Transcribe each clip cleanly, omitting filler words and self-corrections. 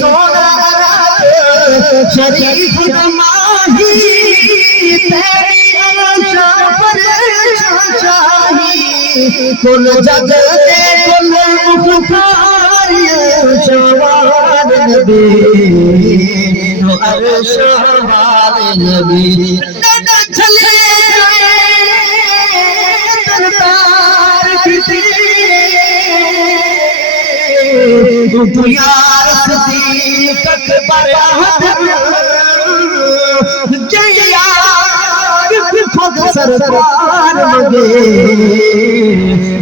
सोना शरीफ माही तेरी आशा पर चाही कुल जग दे कुल मुख्तार शवाल नबी अर्श वाल नबी चले दरबार की तू यार सदीक अकबर जय यार खुद सरकार लगे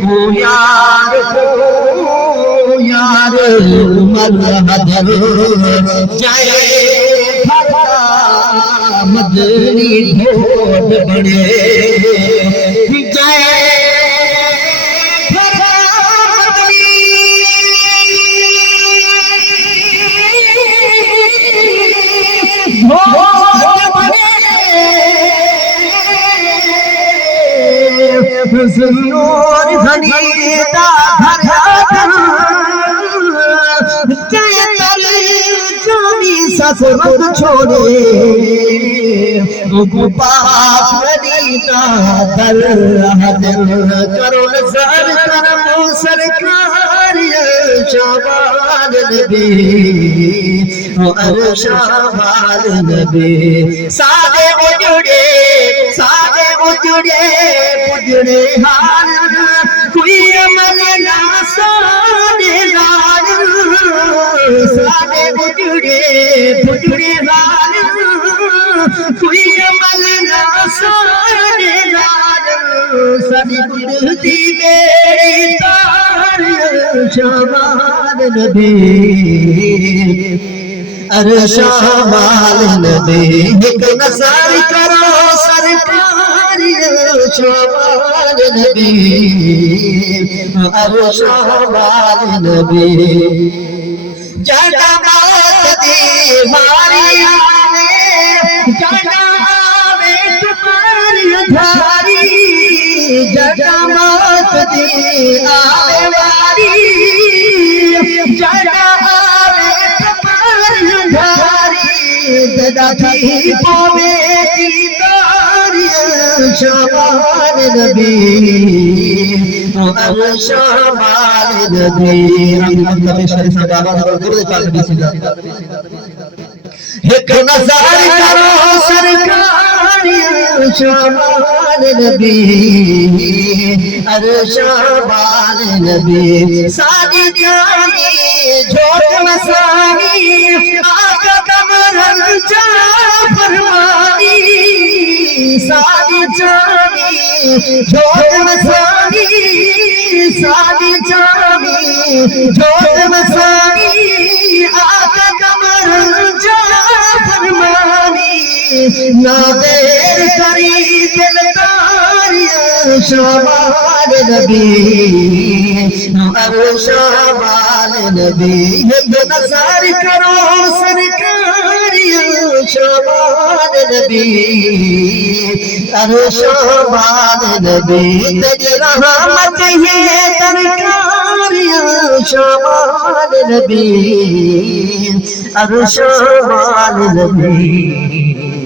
ओ यार मदहर जय मदनी ढोल बड़े जय नूर घनीता ससुर छोड़े पाप घनीता दर करो सर करमो सरकार शवाल नबी शवाल नबी सादे उजड़े पुजड़े हाल कोई अमल ना सादे लाल सादे उजड़े पुजड़े हाल कोई अमल ना सादे लाल सादी कुदरती मेरी तार शवाल नबी अर्शवाल नबी एक नज़र करो सरकार शवाल नबी अर्शवाल नबी जनात दी मारिया ने जनावे तुम्हारी धारी जनात दी आवे वारी जनावे दादी पोवे दीदारी शवाल नबी शवाल नबी शरीफ एक नज़र करो सरकार शवाल नबी शवाल नबी सादी जानी झोट मसानी फरमानी सादी जानी झोट मसानी सादी जानी झोट मसानी आका कमर जा फरमानी ना देर करी दिलदार शवाल नबी शवाल नबी एक नज़र करो सरकार शवाल नबी शवाल नबी तेरी रहमत है दरकार शवाल नबी शवाल नबी